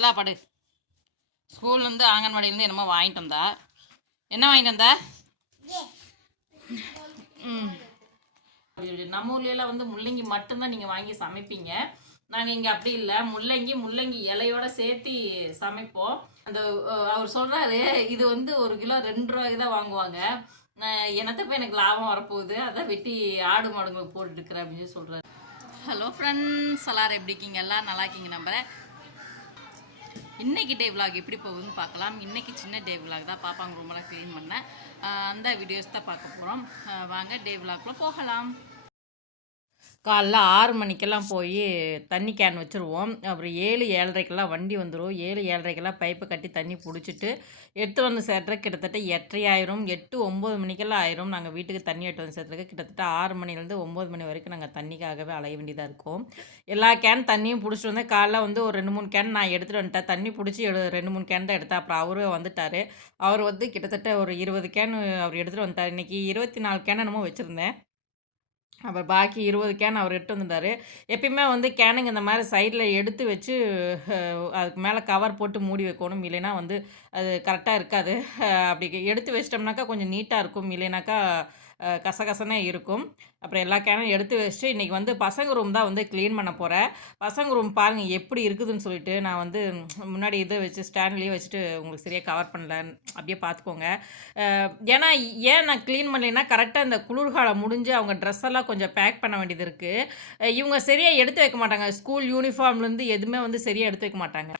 இல்லா படு. ஸ்கூல்லேருந்து ஆங்கன்வாடியிலேருந்து என்னமோ வாங்கிட்டு வந்தா. என்ன வாங்கிட்டு வந்தா? ம். நம்ம ஊர்லலாம் வந்து முள்ளங்கி மட்டும்தான் நீங்கள் வாங்கி சமைப்பீங்க. நாங்கள் இங்கே அப்படி இல்லை. முள்ளங்கி முள்ளங்கி இலையோட சேர்த்து சமைப்போம். அந்த அவர் சொல்கிறாரு இது வந்து ஒரு கிலோ ரெண்டு ரூபாய்க்கு தான் வாங்குவாங்க. நான் என்னத்த போய் எனக்கு லாபம் வரப்போகுது? அதான் வெட்டி ஆடு மாடுங்களுக்கு போட்டுருக்குறேன் அப்படின்னு சொல்கிறாரு ஹலோ ஃப்ரெண்ட்ஸ் எல்லாரும் எப்படி இருக்கீங்க? எல்லாம் நல்லா இருக்கீங்க நம்புகிறேன் இன்னைக்கு டே விலாக் எப்படி போகுதுன்னு பார்க்கலாம். இன்னைக்கு சின்ன டே விலாக் தான் பாப்பாங்க ரூமெல்லாம் க்ளீன் பண்ணேன் அந்த வீடியோஸ் தான் பார்க்க போகிறோம் வாங்க டே விலாக்ல போகலாம். காலைல ஆறு மணிக்கெல்லாம் போய் தண்ணி கேன் வச்சுருவோம். அப்புறம் ஏழு ஏழரைக்கெல்லாம் வண்டி வந்துடும் ஏழு ஏழரைக்கெல்லாம் பைப்பை கட்டி தண்ணி பிடிச்சிட்டு எடுத்து வந்து சேர்த்துற கிட்டத்தட்ட எட்டரை ஆயிரும். எட்டு ஒம்பது மணிக்கெல்லாம் ஆயிரும். நாங்கள் வீட்டுக்கு தண்ணி எடுத்து வந்து சேர்த்துறதுக்கு கிட்டத்தட்ட ஆறு மணிலேருந்து ஒம்பது மணி வரைக்கும் நாங்கள் தண்ணிக்காகவே அலைய வேண்டியதாக இருக்கும். எல்லா கேன் தண்ணியும் பிடிச்சிட்டு வந்து காலைல வந்து ஒரு ரெண்டு மூணு கேன் நான் எடுத்துகிட்டு வந்துட்டேன். தண்ணி பிடிச்சி எடு ரெண்டு மூணு கேன் தான் எடுத்தேன். அப்புறம் அவரே வந்துட்டார். அவர் வந்து கிட்டத்தட்ட ஒரு இருபது கேன் அவர் எடுத்துகிட்டு வந்துட்டார். இன்றைக்கி இருபத்தி நாலு கேன் என்னமோ வச்சுருந்தேன். அப்புறம் பாக்கி இருபது கேன் அவர் எடுத்து வந்துட்டார். எப்பயுமே வந்து கேனுங்க இந்த மாதிரி சைடில் எடுத்து வச்சு அதுக்கு மேலே கவர் போட்டு மூடி வைக்கணும். இல்லைன்னா வந்து அது கரெக்டாக இருக்காது. அப்படி எடுத்து வச்சிட்டோம்னாக்கா கொஞ்சம் நீட்டாக இருக்கும். இல்லைனாக்கா கசகசனே இருக்கும். அப்புறம் எல்லா கேனும் எடுத்து வச்சுட்டு இன்றைக்கி வந்து பசங்க ரூம் தான் வந்து க்ளீன் பண்ண போகிறேன் பசங்க ரூம் பாருங்கள் எப்படி இருக்குதுன்னு சொல்லிட்டு நான் வந்து முன்னாடி இதை வச்சு ஸ்டாண்ட்லேயே வச்சுட்டு உங்களுக்கு சரியாக கவர் பண்ணல அப்படியே பார்த்துக்கோங்க. ஏன்னா ஏன் நான் க்ளீன் பண்ணலைன்னா கரெக்டாக இந்த குளிர்காலம் முடிஞ்சு அவங்க ட்ரெஸ் எல்லாம் கொஞ்சம் பேக் பண்ண வேண்டியது இருக்குது இவங்க சரியாக எடுத்து வைக்க மாட்டாங்க. ஸ்கூல் யூனிஃபார்ம்லேருந்து எதுவுமே வந்து சரியாக எடுத்து வைக்க மாட்டாங்க.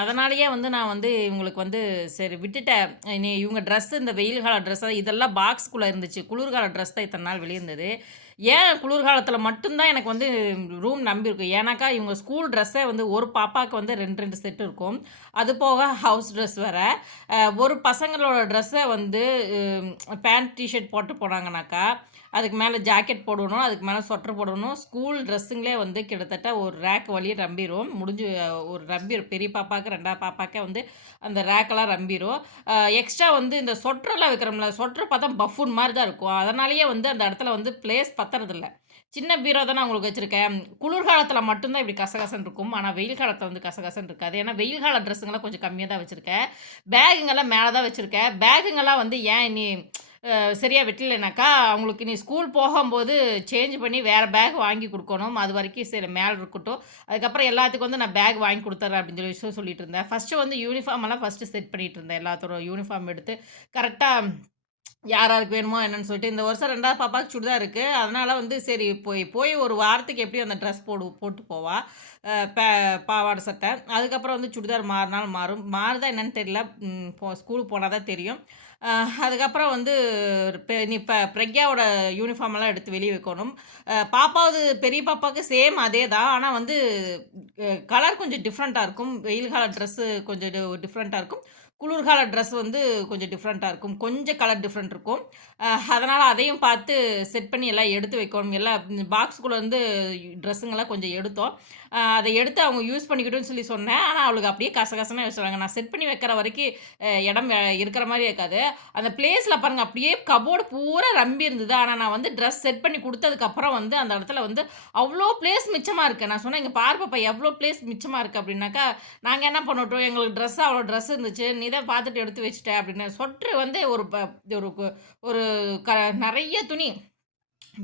அதனாலேயே வந்து நான் வந்து இவங்களுக்கு வந்து சரி விட்டுட்டேன். நீ இவங்க ட்ரெஸ்ஸு இந்த வெயில் கால ட்ரெஸ் இதெல்லாம் பாக்ஸ்குள்ளே இருந்துச்சு. குளிர்கால ட்ரெஸ் தான் இத்தனை நாள் வெளியிருந்தது ஏன் குளிர்காலத்தில் மட்டும்தான் எனக்கு வந்து ரூம் நம்பியிருக்கும்? ஏன்னாக்கா இவங்க ஸ்கூல் ட்ரெஸ்ஸே வந்து ஒரு பாப்பாவுக்கு வந்து ரெண்டு ரெண்டு செட் இருக்கும். அது போக ஹவுஸ் ட்ரெஸ் வேறு. ஒரு பசங்களோட ட்ரெஸ்ஸை வந்து பேண்ட் டிஷர்ட் போட்டு போனாங்கனாக்கா அதுக்கு மேலே ஜாக்கெட் போடணும் அதுக்கு மேலே ஸ்வெட்டர் போடணும். ஸ்கூல் ட்ரெஸ்ஸுங்களே வந்து கிட்டத்தட்ட ஒரு ரேக் வழியே ரம்பிரும். முடிஞ்சு ஒரு ரம்பிடும் பெரிய பாப்பாவுக்கு ரெண்டாவது பாப்பாக்கே வந்து அந்த ரேக்கெல்லாம் ரம்பிரும். எக்ஸ்ட்ரா வந்து இந்த சொட்டரெல்லாம் வைக்கிறோம்ல சொட்டர் பார்த்தா பஃபூன் மாதிரி தான் இருக்கும். அதனாலேயே வந்து அந்த இடத்துல வந்து பிளேஸ் பத்துறதில்ல. சின்ன பீரோ தானே உங்களுக்கு வச்சுருக்கேன். குளிர்காலத்தில் மட்டும்தான் இப்படி கசகசன் இருக்கும். ஆனால் வெயில் காலத்தில் வந்து கசகசன்னு இருக்காது. ஏன்னா வெயில் கால ட்ரெஸ்ஸுங்கெல்லாம் கொஞ்சம் கம்மியாக தான் வச்சுருக்கேன். பேகுங்கெல்லாம் மேலே தான் வச்சுருக்கேன். பேகுங்கெல்லாம் வந்து ஏன் நீ சரியாக வெட்டலைனாக்கா அவங்களுக்கு நீ ஸ்கூல் போகும்போது சேஞ்ச் பண்ணி வேறு பேக் வாங்கி கொடுக்கணும். அது வரைக்கும் சரி மேலே இருக்கட்டும். அதுக்கப்புறம் எல்லாத்துக்கும் வந்து நான் பேக் வாங்கி கொடுத்துறேன் அப்படின்னு சொல்லி விஷயம் சொல்லிட்டு இருந்தேன். ஃபஸ்ட்டு வந்து யூனிஃபார்ம் எல்லாம் ஃபஸ்ட்டு செட் பண்ணிட்டு இருந்தேன். எல்லாத்தோட யூனிஃபார்ம் எடுத்து கரெக்டாக யாராருக்கு வேணுமோ என்னன்னு சொல்லிட்டு இந்த வருஷம் ரெண்டாவது பாப்பாவுக்கு சுடிதார் இருக்குது அதனால் வந்து சரி போய் போய் ஒரு வாரத்துக்கு எப்படி அந்த ட்ரெஸ் போடு போட்டு போவா. பாவாடை சட்டை. அதுக்கப்புறம் வந்து சுடிதார் மாறினாலும் மாறும். மாறுதா என்னன்னு தெரியல. போ ஸ்கூலுக்கு போனால் தான் தெரியும். அதுக்கப்புறம் வந்து பெ- நீ இப்போ பிரக்யாவோட யூனிஃபார்ம் எல்லாம் எடுத்து வெளியே வைக்கணும். பாப்பாவது பெரிய பாப்பாவுக்கு சேம் அதே தான் ஆனால் வந்து கலர் கொஞ்சம் டிஃப்ரெண்ட்டாக இருக்கும். வெயில் கால ட்ரெஸ்ஸு கொஞ்சம் டிஃப்ரெண்ட்டாக இருக்கும். குளிர்கால ட்ரெஸ் வந்து கொஞ்சம் டிஃப்ரெண்ட்டாக இருக்கும். கொஞ்சம் கலர் டிஃப்ரெண்ட் இருக்கும். அதனால் அதையும் பார்த்து செட் பண்ணி எல்லாம் எடுத்து வைக்கணும். எல்லாம் பாக்ஸுக்குள்ளே வந்து ட்ரெஸ்ஸுங்கெல்லாம் கொஞ்சம் எடுத்தோம். அதை எடுத்து அவங்க யூஸ் பண்ணிக்கிட்டுன்னு சொல்லி சொன்னேன். ஆனால் அவளுக்கு அப்படியே கசகசன்னு வச்சுருவாங்க நான் செட் பண்ணி வைக்கிற வரைக்கும் இடம் வே- இருக்கிற மாதிரி இருக்காது. அந்த பிளேஸில் பாருங்கள் அப்படியே கபோர்டு பூரா ரம்பி இருந்தது. ஆனால் நான் வந்து ட்ரெஸ் செட் பண்ணி கொடுத்ததுக்கப்புறம் வந்து அந்த இடத்துல வந்து அவ்வளோ பிளேஸ் மிச்சமாக இருக்குது நான் சொன்னேன் இங்கே பார்ப்பப்பா எவ்வளோ பிளேஸ் மிச்சமாக இருக்குது அப்படின்னாக்கா நாங்கள் என்ன பண்ணட்டும்? எங்களுக்கு ட்ரெஸ் அவ்வளோ ட்ரெஸ் இருந்துச்சு. நீ இதை பார்த்துட்டு எடுத்து வச்சுட்டேன் அப்படின்னு சொட்ரு வந்து ஒரு ஒரு ஒரு க நிறைய துணி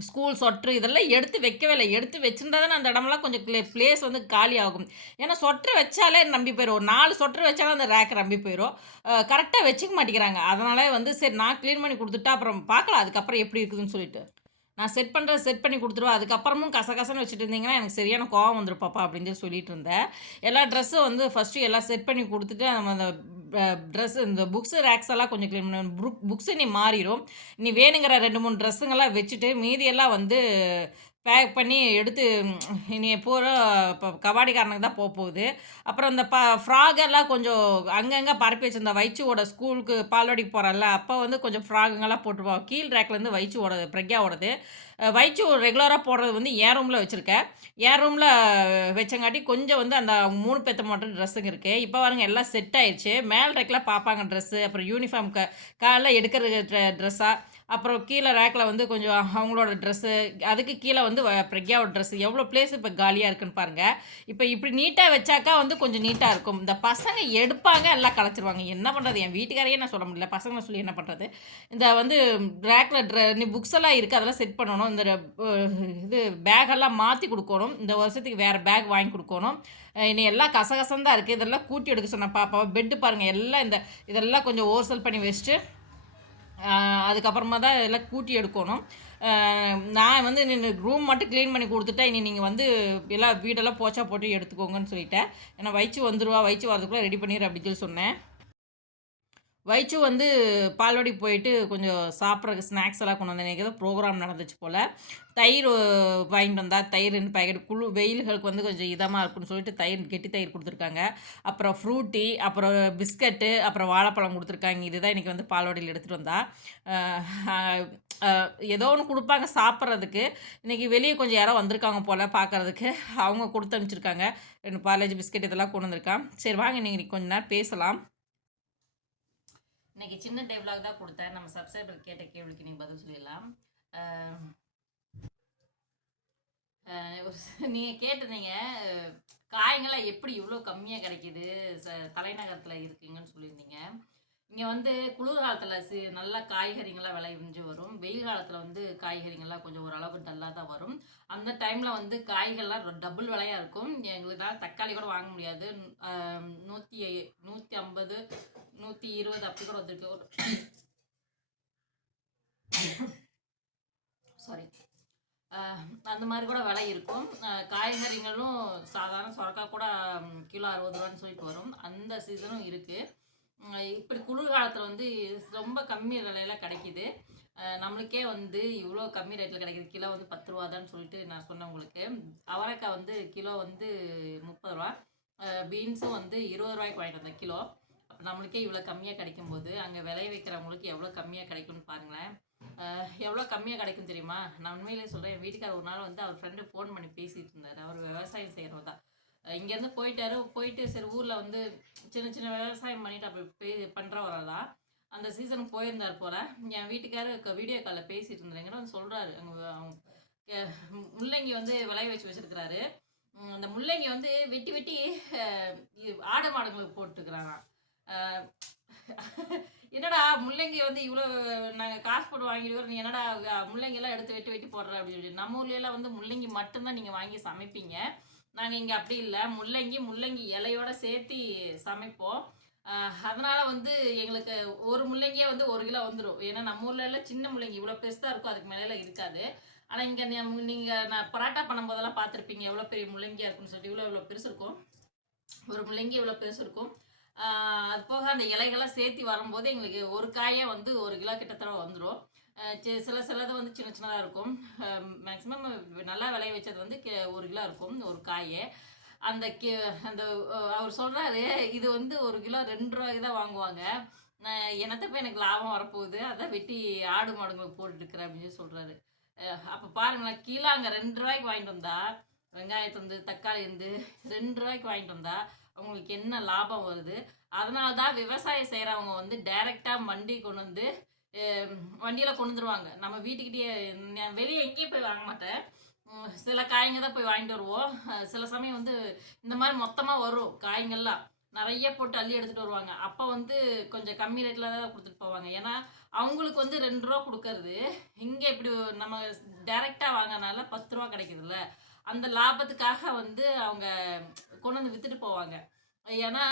ஸ்கூல் சொட்ரு இதெல்லாம் எடுத்து வைக்கவே இல்லை. எடுத்து வச்சுருந்தா தானே அந்த இடமெல்லாம் கொஞ்சம் பிளேஸ் வந்து காலி ஆகும். ஏன்னா சொட்ரு வச்சாலே நம்பி போயிடும் ஒரு நாலு சொட்ரு வச்சாலும் அந்த ரேக் நம்பி போயிடும் கரெக்டாக வச்சுக்க மாட்டேங்கிறாங்க. அதனால வந்து சரி நான் க்ளீன் பண்ணி கொடுத்துட்டா அப்புறம் பார்க்கலாம். அதுக்கப்புறம் எப்படி இருக்குதுன்னு சொல்லிட்டு. நான் செட் பண்ணுறது செட் பண்ணி கொடுத்துருவேன் அதுக்கப்புறமும் கசகசன்னு வச்சுட்டு இருந்தீங்கன்னா எனக்கு சரியான கோவம் வந்துடும் பாப்பா அப்படின்னு சொல்லி சொல்லிட்டு இருந்தேன். எல்லா ட்ரெஸ்ஸும் வந்து ஃபஸ்ட்டு எல்லாம் செட் பண்ணி கொடுத்துட்டு நம்ம அந்த ட்ரெஸ் இந்த புக்ஸு ரேக்ஸ் எல்லாம் கொஞ்சம் க்ளீன் பண்ண புக் புக்ஸு நீ மாறிடும் நீ வேணுங்கிற ரெண்டு மூணு ட்ரெஸ்ஸுங்கெல்லாம் வச்சுட்டு மீதியெல்லாம் வந்து பேக் பண்ணி எடுத்து இனி பூரா இப்போ கபாடிக்காரனுக்கு தான் போக போகுது அப்புறம் இந்த ப ஃப்ராகெல்லாம் கொஞ்சம் அங்கங்கே பரப்பி வச்சிருந்த வைச்சுவோட ஸ்கூலுக்கு பால்வாடிக்கு போகிறல்ல அப்போ வந்து கொஞ்சம் ஃப்ராகுங்கெல்லாம் போட்டுருவோம் கீழ் ரேக்லேருந்து வைச்சுவோடது பிரக்யாவோடது. அஹ் வைச்சு ரெகுலராக போடுறது வந்து என் ரூமில் வச்சுருக்கேன். என் ரூமில் வச்சங்காட்டி கொஞ்சம் வந்து அந்த மூணு பேத்த மட்டும் ட்ரெஸ்ஸுங்க இருக்குது இப்போ பாருங்க எல்லாம் செட் ஆயிடுச்சு மேல் ரேக்கில் பார்ப்பாங்க ட்ரெஸ்ஸு அப்புறம் யூனிஃபார்ம் க காலைல எடுக்கிற ட்ரெஸ்ஸாக அப்புறம் கீழே ரேக்கில் வந்து கொஞ்சம் அவங்களோட ட்ரெஸ்ஸு அதுக்கு கீழே வந்து பிரக்யாவோட ட்ரெஸ்ஸு எவ்வளோ பிளேஸ் இப்போ காலியாக இருக்குன்னு பாருங்கள் இப்போ இப்படி நீட்டாக வச்சாக்கா வந்து கொஞ்சம் நீட்டாக இருக்கும். இந்த பசங்க எடுப்பாங்க எல்லாம் கலைச்சிருவாங்க. என்ன பண்ணுறது என் வீட்டுக்காரையே நான் சொல்ல முடியல. பசங்களை சொல்லி என்ன பண்ணுறது இந்த வந்து ரேக்கில் ட்ர புக்ஸ் எல்லாம் இருக்குது அதெல்லாம் செட் பண்ணணும். இந்த இது பேக்கெல்லாம் மாற்றி கொடுக்கணும். இந்த வருஷத்துக்கு வேறு பேக் வாங்கி கொடுக்கணும். இனி எல்லாம் கசகசந்தான் இருக்குது இதெல்லாம் கூட்டி எடுக்க சொன்ன பாப்பாவை. பெட்டு பாருங்கள் எல்லாம் இந்த இதெல்லாம் கொஞ்சம் ஓர்சல் பண்ணி வச்சுட்டு அதுக்கப்புறமா தான் எல்லாம் கூட்டி எடுக்கணும். நான் வந்து ரூம் மட்டும் க்ளீன் பண்ணி கொடுத்துட்டா இனி நீங்கள் வந்து எல்லாம் வீடெல்லாம் போச்சா போட்டு எடுத்துக்கோங்கன்னு சொல்லிட்டேன். ஏன்னா வயிற்று வந்துடுவா வயிற்று வரதுக்குள்ளே ரெடி பண்ணிடு அப்படின்னு சொல்லி சொன்னேன். வைச்சு வந்து பால்வாடி போயிட்டு கொஞ்சம் சாப்பிட்றதுக்கு ஸ்நாக்ஸ் எல்லாம் கொண்டு வந்தேன் ஏதோ ப்ரோக்ராம் நடந்துச்சு போல். தயிர் வாங்கிட்டு வந்தால் தயிர் ரெண்டு பேக்கெட் குழு வெயில்களுக்கு வந்து கொஞ்சம் இதமாக இருக்குன்னு சொல்லிட்டு தயிர் கெட்டி தயிர் கொடுத்துருக்காங்க. அப்புறம் ஃப்ரூட்டி அப்புறம் பிஸ்கட்டு அப்புறம் வாழைப்பழம் கொடுத்துருக்காங்க. இதுதான் இன்றைக்கி வந்து பால்வாடியில் எடுத்துகிட்டு வந்தால் ஏதோ ஒன்று கொடுப்பாங்க சாப்பிட்றதுக்கு. இன்றைக்கி வெளியே கொஞ்சம் யாரோ வந்திருக்காங்க போல் பார்க்கறதுக்கு அவங்க கொடுத்து அனுப்பிச்சிருக்காங்க. ரெண்டு பாலேஜ் பிஸ்கட் இதெல்லாம் கொண்டு வந்திருக்கான். சரி வாங்க இன்றைக்கி கொஞ்ச நேரம் பேசலாம். இன்னைக்கு சின்ன டெவலாக் தான் கொடுத்தேன். நம்ம சப்ஸ்கிரைபர் கேட்ட கேள்விக்கு நீங்கள் பதில் சொல்லிடலாம். நீங்கள் நீங்க கேட்டிருந்தீங்க காயங்கள்லாம் எப்படி இவ்வளோ கம்மியாக கிடைக்குது? ச- தலைநகரத்தில் இருக்குங்கன்னு சொல்லியிருந்தீங்க. இங்கே வந்து குளிர் காலத்தில் சி நல்லா காய்கறிங்களாம் விளைஞ்சு வரும். வெயில் காலத்தில் வந்து காய்கறிங்கள்லாம் கொஞ்சம் ஓரளவுக்கு டல்லாக தான் வரும். அந்த டைமில் வந்து காய்கள்லாம் டபுள் விலையாக இருக்கும். எங்களுக்குனால தக்காளி கூட வாங்க முடியாது. நூற்றி நூற்றி ஐம்பது நூற்றி இருபது அப்படி கூட வந்துருக்கு. ஒரு சாரி அந்த மாதிரி கூட விலை இருக்கும். காய்கறிகளும் சாதாரண சுரக்கா கூட கிலோ அறுபது ரூபான்னு சொல்லிட்டு வரும். அந்த சீசனும் இருக்குது இப்படி குளிர் காலத்தில் வந்து ரொம்ப கம்மி விலையில கிடைக்குது. நம்மளுக்கே வந்து இவ்வளோ கம்மி ரேட்டில் கிடைக்கிது. கிலோ வந்து பத்து ரூபா தான் சொல்லிட்டு நான் சொன்னேன் உங்களுக்கு. அவரைக்காய் வந்து கிலோ வந்து முப்பது ரூபா. பீன்ஸும் வந்து இருபது ரூபாய்க்கு வாங்கிட்டு வந்தேன் கிலோ. அப்போ நம்மளுக்கே இவ்வளோ கம்மியாக கிடைக்கும் போது அங்கே விளைய வைக்கிறவங்களுக்கு எவ்வளோ கம்மியாக கிடைக்கும்னு பாருங்களேன். எவ்வளோ கம்மியாக கிடைக்கும் தெரியுமா? நான் உண்மையிலேயே சொல்கிறேன் என் வீட்டுக்கார் ஒரு நாள் வந்து அவர் ஃப்ரெண்டு ஃபோன் பண்ணி பேசிட்டு இருந்தார். அவர் விவசாயம் செய்கிறவர் தான் இங்கேருந்து போயிட்டாரு. போயிட்டு சரி ஊரில் வந்து சின்ன சின்ன விவசாயம் பண்ணிட்டு அப்படி பே பண்ணுறவரை தான் அந்த சீசனுக்கு போயிருந்தார் போல். என் வீட்டுக்காரர் வீடியோ காலில் பேசிட்டு இருந்தேங்கிற வந்து சொல்கிறாரு அங்கே அவங்க முள்ளங்கி வந்து விளைய வச்சு வச்சிருக்கிறாரு. அந்த முள்ளங்கி வந்து வெட்டி வெட்டி ஆடு மாடுங்களுக்கு போட்டுக்கிறாங்க என்னடா முள்ளங்கி வந்து இவ்வளோ நாங்கள் காசு போட்டு வாங்கிட்டு வரோம். நீ என்னடா அஹ், முள்ளங்கி எல்லாம் எடுத்து வெட்டி வெட்டி போடுற அப்படின்னு சொல்லி நம்ம ஊர்ல வந்து முள்ளங்கி மட்டும்தான் நீங்கள் வாங்கி சமைப்பீங்க. நாங்கள் இங்கே அப்படி இல்லை. முள்ளங்கி முள்ளங்கி இலையோட சேர்த்து சமைப்போம். அதனால் வந்து எங்களுக்கு ஒரு முள்ளங்கியே வந்து ஒரு கிலோ வந்துடும் ஏன்னா நம்ம ஊரில் எல்லாம் சின்ன முள்ளங்கி இவ்வளோ பெருசாக இருக்கும் அதுக்கு மேலே இருக்காது. ஆனால் இங்கே நீங்கள் நான் பரோட்டா பண்ணும்போதெல்லாம் பார்த்துருப்பீங்க எவ்வளோ பெரிய முள்ளங்கியாக இருக்குன்னு சொல்லிட்டு. இவ்வளோ இவ்வளோ பெருசு இருக்கும். ஒரு முள்ளங்கி இவ்வளோ பெருசு இருக்கும். அது போக அந்த இலைகள்லாம் சேர்த்து வரும்போது எங்களுக்கு ஒரு காயே வந்து ஒரு கிலோ கிட்டத்தட்ட வந்துடும் சில சிலது வந்து சின்ன சின்னதாக இருக்கும். மேக்ஸிமம் நல்லா விளைய வச்சது வந்து ஒரு கிலோ இருக்கும் ஒரு காயே. அந்த கி அந்த அவர் சொல்கிறாரு இது வந்து ஒரு கிலோ ரெண்டு ரூபாய்க்கு தான் வாங்குவாங்க. நான் என்னத்த போய் எனக்கு லாபம் வரப்போகுது? அதான் வெட்டி ஆடு மாடுங்களுக்கு போட்டுருக்குறேன் அப்படின்னு சொல்லி சொல்கிறாரு அப்போ பாருங்களேன் கிலோ அங்கே ரெண்டு ரூபாய்க்கு வாங்கிட்டு வந்தா வெங்காயத்தை வந்து தக்காளி வந்து ரெண்டு ரூபாய்க்கு வாங்கிட்டு வந்தா அவங்களுக்கு என்ன லாபம் வருது? அதனால தான் விவசாயம் செய்கிறவங்க வந்து டைரெக்டாக மண்டி கொண்டு வந்து வண்டியில் கொண்டு வந்துருவாங்க. நம்ம வீட்டுக்கிட்டே நான் வெளியே எங்கேயும் போய் வாங்க மாட்டேன். சில காய்ங்க தான் போய் வாங்கிட்டு வருவோம். சில சமயம் வந்து இந்த மாதிரி மொத்தமாக வரும் காய்ங்கள்லாம். நிறைய போட்டு அள்ளி எடுத்துகிட்டு வருவாங்க. அப்போ வந்து கொஞ்சம் கம்மி ரேட்டில் தான் கொடுத்துட்டு போவாங்க. ஏன்னா அவங்களுக்கு வந்து ரெண்டு ரூபா கொடுக்கறது. இங்கே இப்படி நம்ம டைரெக்டாக வாங்கினால பத்து ரூபா கிடைக்குதுல்ல. அந்த லாபத்துக்காக வந்து அவங்க கொண்டு வந்து விற்றுட்டு போவாங்க. ஏன்னா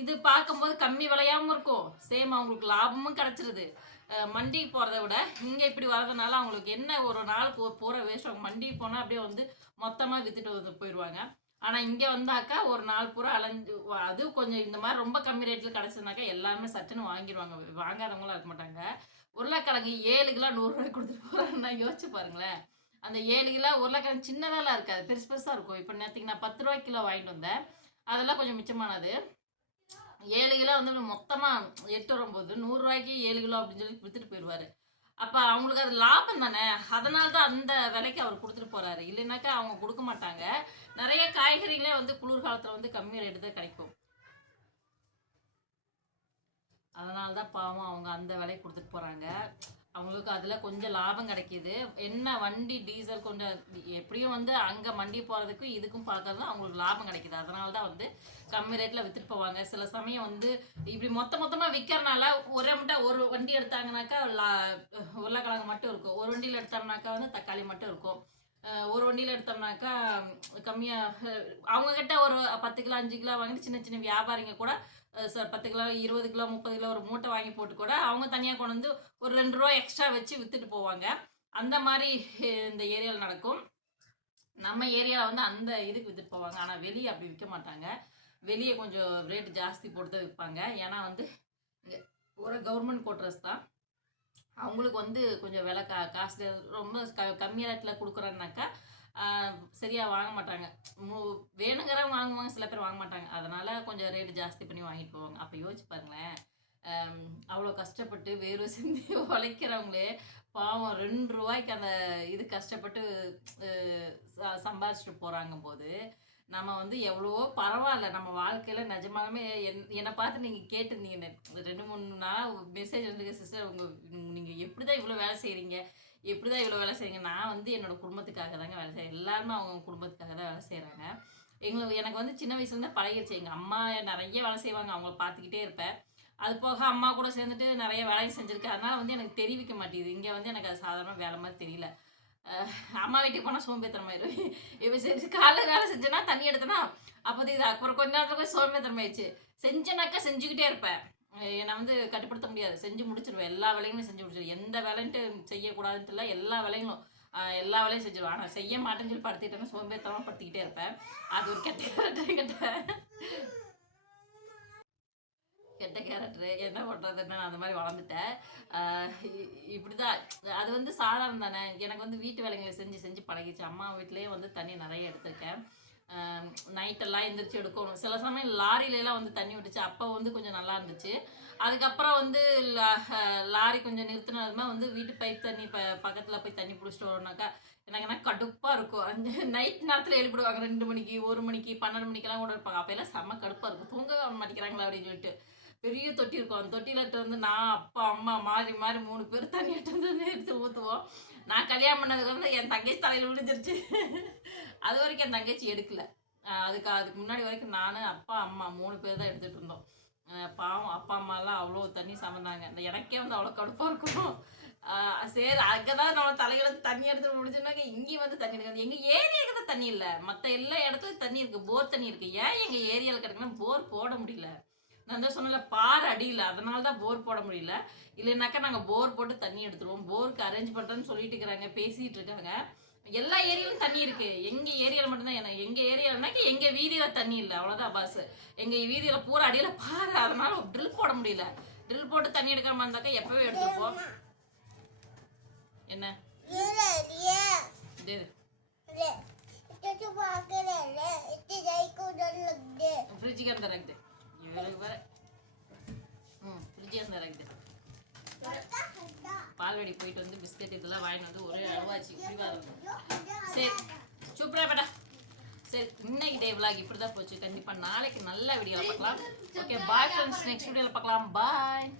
இது பார்க்கும்போது கம்மி விலையாகவும் இருக்கும். சேம் அவங்களுக்கு லாபமும் கிடைச்சிருது. மண்டிக்கு போகிறத விட இங்கே இப்படி வர்றதுனால அவங்களுக்கு என்ன ஒரு நாள் போ போகிற வேஸ்ட் அவங்க மண்டிக்கு போனால் அப்படியே வந்து மொத்தமாக வித்துட்டு வந்து போயிடுவாங்க. ஆனால் இங்கே வந்தாக்கா ஒரு நாள் பூரா அலைஞ்சு அது கொஞ்சம் இந்த மாதிரி ரொம்ப கம்மி ரேட்டில் கிடச்சதுனாக்கா எல்லாருமே சட்டுன்னு வாங்கிடுவாங்க. வாங்காதவங்களும் இருக்க மாட்டாங்க. உருளைக்கிழங்கு ஏழு கிலோ நூறுரூவாய்க்கு கொடுத்துட்டு போகிறாங்கன்னா யோசிச்சு பாருங்களேன். அந்த ஏழு கிலோ உருளைக்கிழங்கு சின்னதாலாம் இருக்காது. பெருசு பெருசாக இருக்கும். இப்போ நேற்றுக்கு நான் பத்து ரூபாய் கிலோ வாங்கிட்டு வந்தேன். அதெல்லாம் கொஞ்சம் மிச்சமானது. ஏழு கிலோ வந்து மொத்தமாக எட்டு வரும்போது நூறுரூவாய்க்கு ஏழு கிலோ அப்படின்னு சொல்லி விற்றுட்டு போயிடுவார். அப்போ அவங்களுக்கு அது லாபம் தானே? அதனால தான் அந்த விலைக்கு அவர் கொடுத்துட்டு போகிறாரு இல்லைனாக்கா அவங்க கொடுக்க மாட்டாங்க. நிறைய காய்கறிகளே வந்து குளிர்காலத்தில் வந்து கம்மி ரேட்டு தான் கிடைக்கும். அதனால தான் பாவம் அவங்க அந்த விலைக்கு கொடுத்துட்டு போகிறாங்க அவங்களுக்கு அதில் கொஞ்சம் லாபம் கிடைக்கிது. என்ன வண்டி டீசல் கொஞ்சம் எப்படியும் வந்து அங்கே மண்டி போகிறதுக்கும் இதுக்கும் பார்க்கறது அவங்களுக்கு லாபம் கிடைக்கிது. அதனால தான் வந்து கம்மி ரேட்டில் விற்றுட்டு போவாங்க. சில சமயம் வந்து இப்படி மொத்த மொத்தமாக விற்கிறனால ஒரே முட்டை ஒரு வண்டி எடுத்தாங்கனாக்கா லா உருளைக்கிழங்கு மட்டும் இருக்கும். ஒரு வண்டியில் எடுத்தோம்னாக்கா வந்து தக்காளி மட்டும் இருக்கும். ஒரு வண்டியில் எடுத்தோம்னாக்கா கம்மியாக அவங்கக்கிட்ட ஒரு பத்து கிலோ அஞ்சு கிலோ வாங்கிட்டு சின்ன சின்ன வியாபாரிங்க கூட பத்து கிலோ இருபது கிலோ முப்பது கிலோ ஒரு மூட்டை வாங்கி போட்டு கூட அவங்க தனியாக கொண்டு வந்து ஒரு ரெண்டு ரூபா எக்ஸ்ட்ரா வச்சு விற்றுட்டு போவாங்க. அந்த மாதிரி இந்த ஏரியாவில் நடக்கும். நம்ம ஏரியாவில் வந்து அந்த இதுக்கு விற்றுட்டு போவாங்க. ஆனால் வெளியே அப்படி விற்க மாட்டாங்க. வெளியே கொஞ்சம் ரேட் ஜாஸ்தி போட்டு தான் விற்பாங்க ஏன்னா வந்து ஒரு கவர்மெண்ட் கோட்ரஸ் தான். அவங்களுக்கு வந்து கொஞ்சம் விலை கா காஸ்ட்லி ரொம்ப க கம்மி ரேட்டில் கொடுக்குறேன்னாக்கா சரியாக வாங்க மாட்டாங்க. மு- வேணுங்கிறவங்க வாங்குவாங்க சில பேர் வாங்க மாட்டாங்க. அதனால் கொஞ்சம் ரேட்டு ஜாஸ்தி பண்ணி வாங்கிட்டு போவாங்க. அப்போ யோசிச்சு பாருங்களேன். அவ்வளோ கஷ்டப்பட்டு வேர்வை சிந்தி உழைக்கிறவங்களே பாவம் ரெண்டு ரூபாய்க்கு அந்த இது கஷ்டப்பட்டு ச- சம்பாதிச்சுட்டு போகிறாங்க போது நம்ம வந்து எவ்வளவோ பரவாயில்ல. நம்ம வாழ்க்கையில் நிஜமாலுமே என் என்னை பார்த்து நீங்கள் கேட்டிருந்தீங்க ரெண்டு மூணு நாள் மெசேஜ் வந்துருக்கு சிஸ்டர் உங்கள் நீங்கள் எப்படி தான் இவ்வளோ வேலை செய்கிறீங்க எப்படி தான் இவ்வளோ வேலை செய்யுங்க நான் வந்து என்னோட குடும்பத்துக்காக தாங்க வேலை செய்கிறேன் எல்லாருமே அவங்க குடும்பத்துக்காக தான் வேலை செய்கிறாங்க எங்களுக்கு எனக்கு வந்து சின்ன வயசுலேருந்து பழகிடுச்சு எங்கள் அம்மா நிறைய வேலை செய்வாங்க. அவங்கள பார்த்துக்கிட்டே இருப்பேன். அது போக அம்மா கூட சேர்ந்துட்டு நிறைய வேலையும் செஞ்சுருக்கேன். அதனால வந்து எனக்கு தெரிவிக்க மாட்டேங்குது. இங்கே வந்து எனக்கு அது சாதாரண வேலை மாதிரி தெரியல. அம்மா வீட்டுக்கு போனால் சோம்பேத்தனமாயிரும் இப்போ செஞ்சு காலைல வேலை செஞ்சேன்னா தண்ணி எடுத்தேன்னா அப்போது இது அப்புறம் கொஞ்ச நேரத்தில் போய் சோம்பேத்தனமாயிடுச்சு செஞ்சேனாக்கா செஞ்சுக்கிட்டே இருப்பேன். என்னை வந்து கட்டுப்படுத்த முடியாது. செஞ்சு முடிச்சிருவேன். எல்லா வேலையுமே செஞ்சு முடிச்சிருவேன். எந்த வேலைன்ட்டு செய்யக்கூடாதுன்ட்டு இல்லை எல்லா வேலைகளும் எல்லா வேலையும் செஞ்சிருவேன். ஆனால் செய்ய மாட்டேன்னு சொல்லி படுத்திட்டேன்னா சோம்பேத்தனமாக படுத்திக்கிட்டே இருப்பேன். அது ஒரு கெட்ட கேரக்டர் கெட்ட கெட்ட கேரக்டரு. என்ன பண்ணுறதுன்னு நான் அந்த மாதிரி வளர்ந்துட்டேன். இப்படி தான் அது வந்து சாதாரணம் தானே. எனக்கு வந்து வீட்டு வேலைகளை செஞ்சு செஞ்சு பழகிச்சு அம்மா வீட்டிலேயே வந்து தண்ணி நிறைய எடுத்திருக்கேன். நைட்டெல்லாம் எந்திரிச்சு எடுக்கணும். சில சமயம் லாரியிலலாம் வந்து தண்ணி விட்டுச்சு. அப்போ வந்து கொஞ்சம் நல்லா இருந்துச்சு. அதுக்கப்புறம் வந்து லாரி கொஞ்சம் நிறுத்தினதுமே வந்து வீட்டு பைப் தண்ணி ப பக்கத்தில் போய் தண்ணி பிடிச்சிட்டு வரோம்னாக்கா எனக்கு என்ன கடுப்பாக இருக்கும். அந்த நைட் நேரத்தில் எழுப்பிடுவாங்க ரெண்டு மணிக்கு ஒரு மணிக்கு பன்னெண்டு மணிக்கெல்லாம் கூட இருப்பாங்க. அப்போல்லாம் செம்ம கடுப்பாக இருக்கும். தூங்க மாட்டேங்கிறாங்களா அப்படின்னு சொல்லிட்டு. பெரிய தொட்டி இருக்கும். அந்த தொட்டியில் வந்து நான் அப்பா அம்மா மாறி மாறி மூணு பேர் தண்ணி எடுத்து வந்து எடுத்து ஊற்றுவோம் நான் கல்யாணம் பண்ணதுக்கு வந்து என் தங்கச்சி தலையில் விழுந்துருச்சு. அது வரைக்கும் என் தங்கச்சி எடுக்கல. அதுக்கு அதுக்கு முன்னாடி வரைக்கும் நான் அப்பா அம்மா மூணு பேர் தான் எடுத்துகிட்டு இருந்தோம். பாவம் அப்பா அம்மாலாம் அவ்வளோ தண்ணி சமந்தாங்க அந்த எனக்கே வந்து அவ்வளோ கடுப்பாக இருக்கும். சரி அங்கே தான் நம்ம தலைகளுக்கு தண்ணி எடுத்து முடிச்சோன்னாக்க இங்கேயும் வந்து தண்ணி எடுக்காது எங்கள் ஏரியாவுக்கு தான் தண்ணி இல்லை. மற்ற எல்லா இடத்துக்கும் தண்ணி இருக்குது போர் தண்ணி இருக்குது ஏன் எங்கள் ஏரியாவில் கிடக்குன்னா போர் போட முடியல. நான் தான் சொன்னல பார் அடியில் அதனால தான் போர் போட முடியல. இல்லைனாக்கா நாங்கள் போர் போட்டு தண்ணி எடுத்துருவோம். போருக்கு அரேஞ்ச் பண்ணுறேன்னு சொல்லிட்டு இருக்கிறாங்க. பேசிகிட்டு இருக்காங்க. எல்லா ஏரியாலும் தண்ணி இருக்கு. எங்க ஏரியால மட்டும்தான் என்ன எங்க ஏரியாலனாக்கி எங்க வீதியில தண்ணி இல்லை. அவ்வளவுதான் பாஸ் எங்க வீதியில பூரா அடியில பாரு அதனால ட்ரில் போட முடியல. ட்ரில் போட்டு தண்ணி எடுக்காம இருந்தாக்கா எப்பவே எடுத்துப்போம். என்ன? இது. ஃப்ரிட்ஜுக்கு அந்த இருக்குது ம் ஃப்ரிட்ஜுக்கு அந்த இருக்குது பால்வாடி போயிட்டு வந்து பிஸ்கட் இதெல்லாம் வாங்கிட்டு வந்து ஒரே அளவாச்சு இப்படி சரி சூப்பரா பேட்டா. சரி இன்னைக்கு டே விலாக் இப்படி தான் போச்சு. கண்டிப்பாக நாளைக்கு நல்ல வீடியோவில் பார்க்கலாம். ஓகே பாய் ஃப்ரெண்ட்ஸ் நெக்ஸ்ட் வீடியோவில் பார்க்கலாம். பாய்